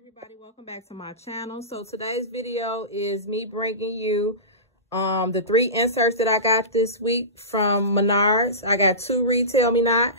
Everybody, welcome back to my channel. So today's video is me bringing you the 3 inserts that I got this week from Menards. I got 2 Retail Me Not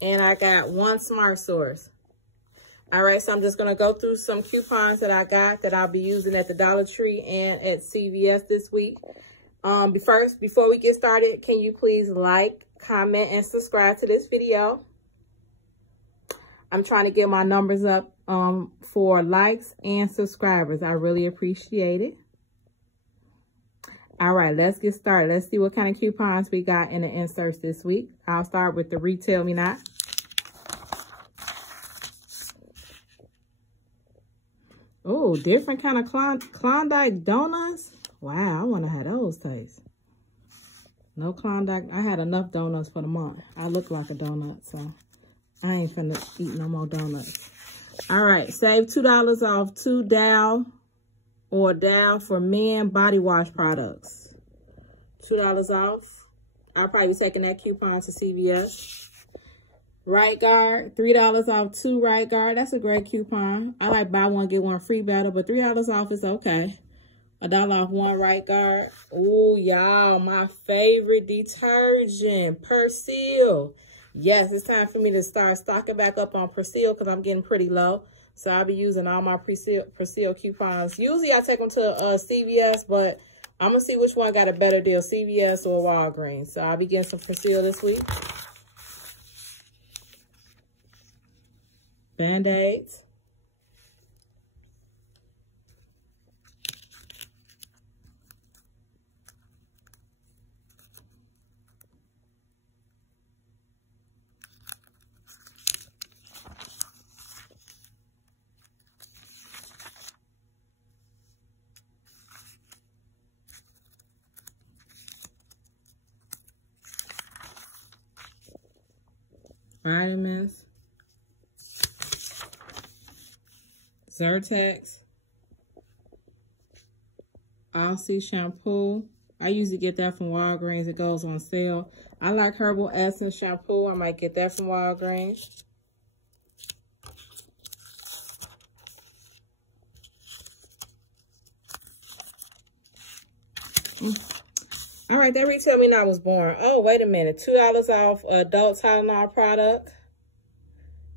and I got 1 Smart Source. All right, so I'm just gonna go through some coupons that I got that I'll be using at the Dollar Tree and at CVS this week. First, before we get started, can you please like, comment, and subscribe to this video? I'm trying to get my numbers up for likes and subscribers. I really appreciate it. All right, let's get started. Let's see what kind of coupons we got in the inserts this week. I'll start with the Retail Me Not. Oh, different kind of Klondike donuts. Wow, I wonder how those taste. No Klondike. I had enough donuts for the month. I look like a donut, so I ain't finna eat no more donuts. All right, save $2 off 2 Dow or Dow for men body wash products. $2 off. I'll probably be taking that coupon to CVS. Right Guard, $3 off 2 Right Guard. That's a great coupon. I like buy one, get one free better, but $3 off is okay. $1 off 1 Right Guard. Oh, y'all, my favorite detergent, Persil. Yes, it's time for me to start stocking back up on Persil because I'm getting pretty low. So I'll be using all my Persil coupons. Usually I take them to CVS, but I'm going to see which one got a better deal, CVS or Walgreens. So I'll be getting some Persil this week. Band-Aids. Vitamins, Zyrtex, Aussie shampoo. I usually get that from Walgreens. It goes on sale. I like Herbal Essence shampoo. I might get that from Walgreens. All right, that Retail Me Not was born. Oh, wait a minute. $2 off adult Tylenol product.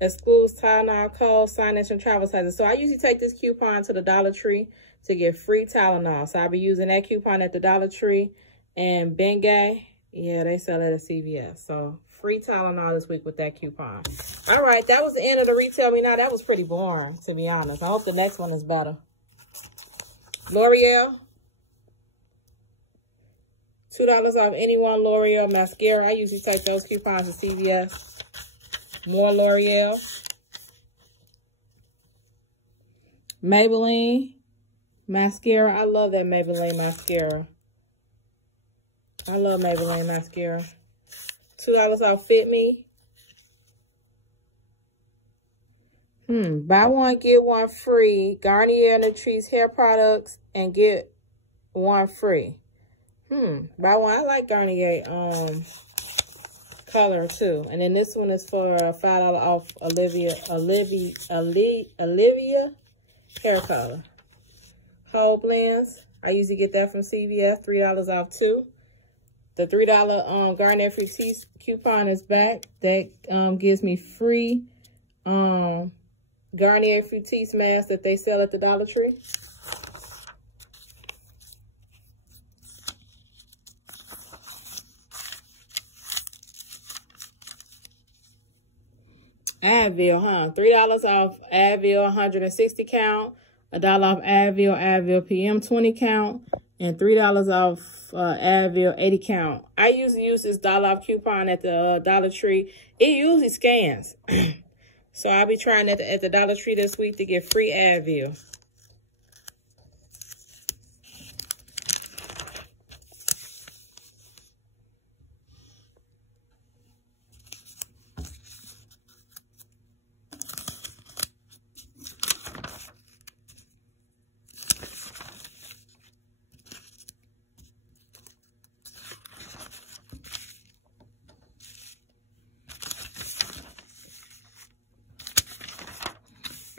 Excludes Tylenol, cold, sinus, and travel sizes. So I usually take this coupon to the Dollar Tree to get free Tylenol. So I'll be using that coupon at the Dollar Tree. And Bengay, yeah, they sell it at CVS. So free Tylenol this week with that coupon. All right, that was the end of the Retail Me Not. That was pretty boring, to be honest. I hope the next one is better. L'Oreal. $2 off any one L'Oreal mascara. I usually take those coupons to CVS. More L'Oreal. Maybelline mascara. I love that Maybelline mascara. I love Maybelline mascara. $2 off Fit Me. Buy one, get one free. Garnier and Latrice hair products and get one free. Buy one. I like Garnier color too. And then this one is for $5 off Olivia hair color. Whole blends. I usually get that from CVS. $3 off 2. The $3 Garnier Fructis coupon is back. That gives me free Garnier Fructis mask that they sell at the Dollar Tree. Advil, $3 off Advil 160 count, $1 off Advil PM 20 count, and $3 off Advil 80 count. I usually use this $1 off coupon at the Dollar Tree. It usually scans. So I'll be trying at the Dollar Tree this week to get free Advil.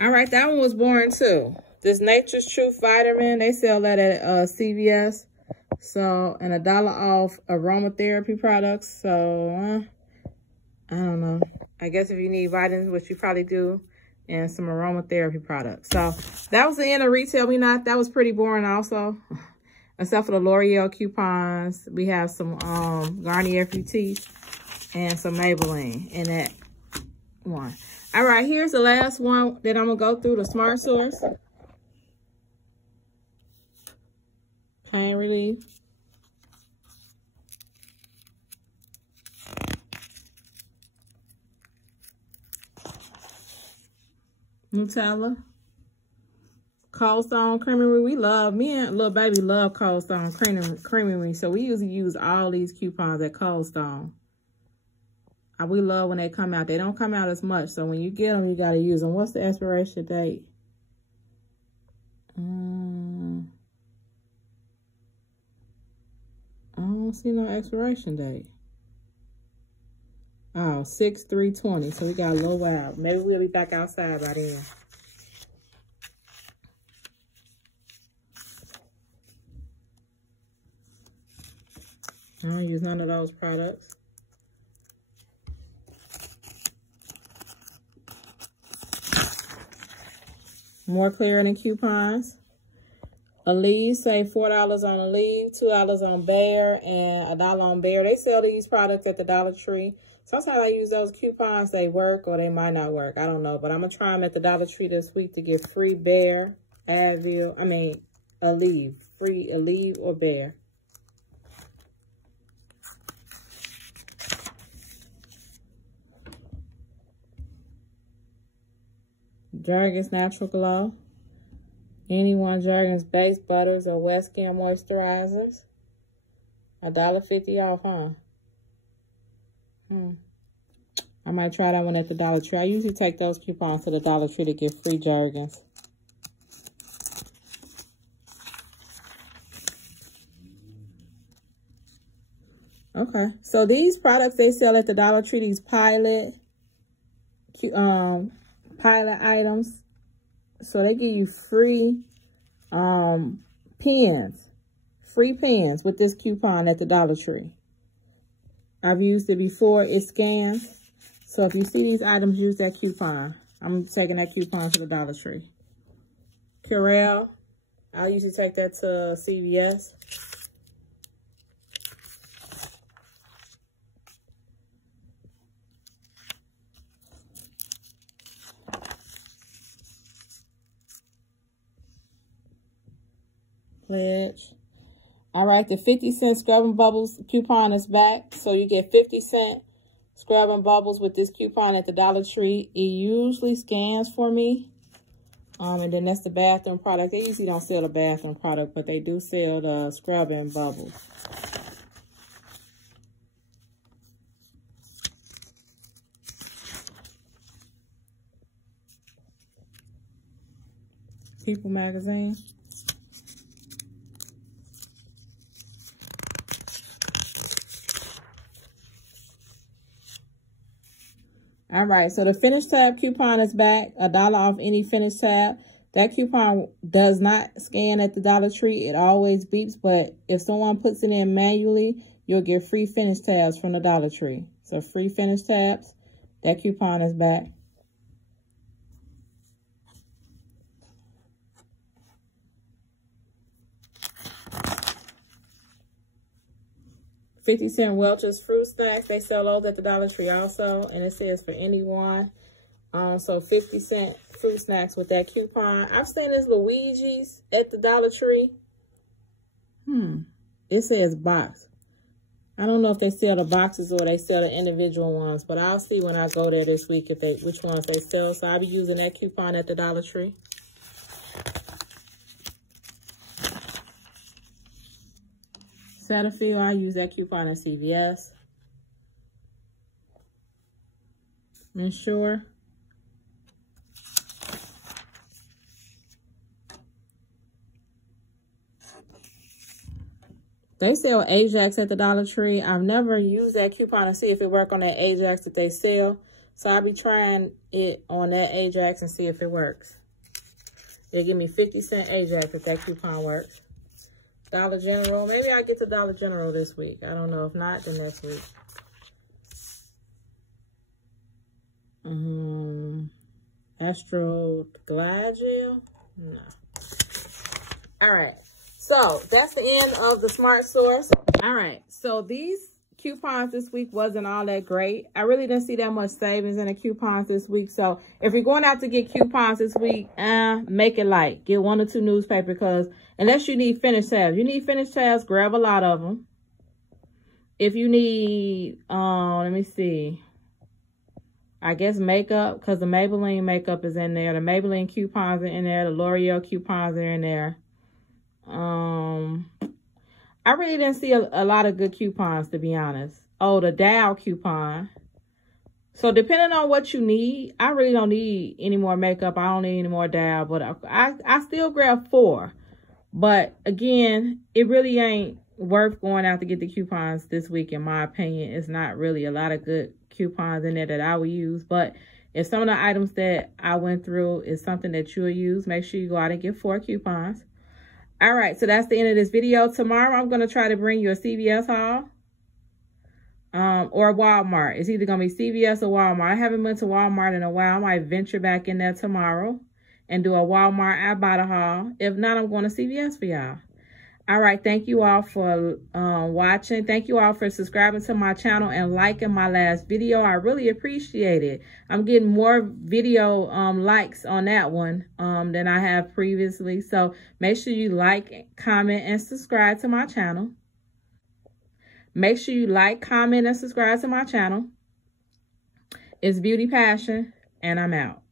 All right, that one was boring too. This Nature's Truth vitamin, they sell that at CVS. So, and $1 off aromatherapy products. So, I don't know. I guess if you need vitamins, which you probably do, and some aromatherapy products. So, that was the end of retail. That was pretty boring also. Except for the L'Oreal coupons. We have some Garnier Fructis and some Maybelline in that one. All right, here's the last one that I'm going to go through, the Smart Source. Pain relief. Nutella. Cold Stone Creamery. We love, me and little baby love Cold Stone Creamery. So we usually use all these coupons at Cold Stone. We love when they come out. They don't come out as much. So when you get them, you got to use them. What's the expiration date? I don't see no expiration date. Oh, 6/3/20. So we got a little while. Maybe we'll be back outside by then. I don't use none of those products. More clearing coupons. Aleve, save $4 on Aleve, $2 on Bear, and $1 on Bear. They sell these products at the Dollar Tree. Sometimes I use those coupons. They work or they might not work. I don't know. But I'm going to try them at the Dollar Tree this week to get free Bear, Aleve, free Aleve or Bear. Jergens Natural Glow. Anyone Jergens Base Butters or Wet Skin Moisturizers. $1.50 off, huh? I might try that one at the Dollar Tree. I usually take those coupons to the Dollar Tree to get free Jergens. Okay, so these products they sell at the Dollar Tree, these pilot items. So they give you free free pens with this coupon at the Dollar Tree. I've used it before. It scans. So if you see these items, use that coupon. I'm taking that coupon to the Dollar Tree. Curel. I usually take that to CVS. Pledge. All right, the 50-cent Scrub and Bubbles coupon is back. So you get 50-cent Scrub and Bubbles with this coupon at the Dollar Tree. It usually scans for me. And then that's the bathroom product. They usually don't sell the bathroom product, but they do sell the Scrub and Bubbles. People magazine. All right, so the Finish Tab coupon is back. $1 off any Finish Tab. That coupon does not scan at the Dollar Tree. It always beeps, but if someone puts it in manually, you'll get free Finish Tabs from the Dollar Tree. So free Finish Tabs. That coupon is back. $0.50 Welch's Fruit Snacks. They sell those at the Dollar Tree also. And it says for anyone. So 50-cent fruit snacks with that coupon. I've seen this Luigi's at the Dollar Tree. It says box. I don't know if they sell the boxes or they sell the individual ones. But I'll see when I go there this week which ones they sell. So I'll be using that coupon at the Dollar Tree. Cetaphil, I use that coupon at CVS. Ensure. They sell Ajax at the Dollar Tree. I've never used that coupon to see if it works on that Ajax that they sell. So I'll be trying it on that Ajax and see if it works. They'll give me 50-cent Ajax if that coupon works. Dollar General. Maybe I'll get to Dollar General this week. I don't know. If not, then next week. Astro Glide Gel? No. All right. So that's the end of the Smart Source. All right. So these coupons this week wasn't all that great. I really didn't see that much savings in the coupons this week. So if you're going out to get coupons this week, make it light. Get 1 or 2 newspapers, because unless you need finished tabs. You need finished tabs, grab a lot of them. If you need, let me see. I guess makeup, because the Maybelline makeup is in there. The Maybelline coupons are in there. The L'Oreal coupons are in there. I really didn't see a lot of good coupons, to be honest. Oh, the Dow coupon. So depending on what you need, I really don't need any more makeup. I don't need any more Dow, but I still grab 4. But again, it really ain't worth going out to get the coupons this week, in my opinion. It's not really a lot of good coupons in there that I will use. But if some of the items that I went through is something that you'll use, make sure you go out and get 4 coupons. All right, so that's the end of this video. Tomorrow, I'm going to try to bring you a CVS haul or a Walmart. It's either going to be CVS or Walmart. I haven't been to Walmart in a while. I might venture back in there tomorrow and do a Walmart Ibotta haul. If not, I'm going to CVS for y'all. All right, thank you all for watching. Thank you all for subscribing to my channel and liking my last video. I really appreciate it. I'm getting more video likes on that one than I have previously. So make sure you like, comment, and subscribe to my channel. Make sure you like, comment, and subscribe to my channel. It's Beauty Passion, and I'm out.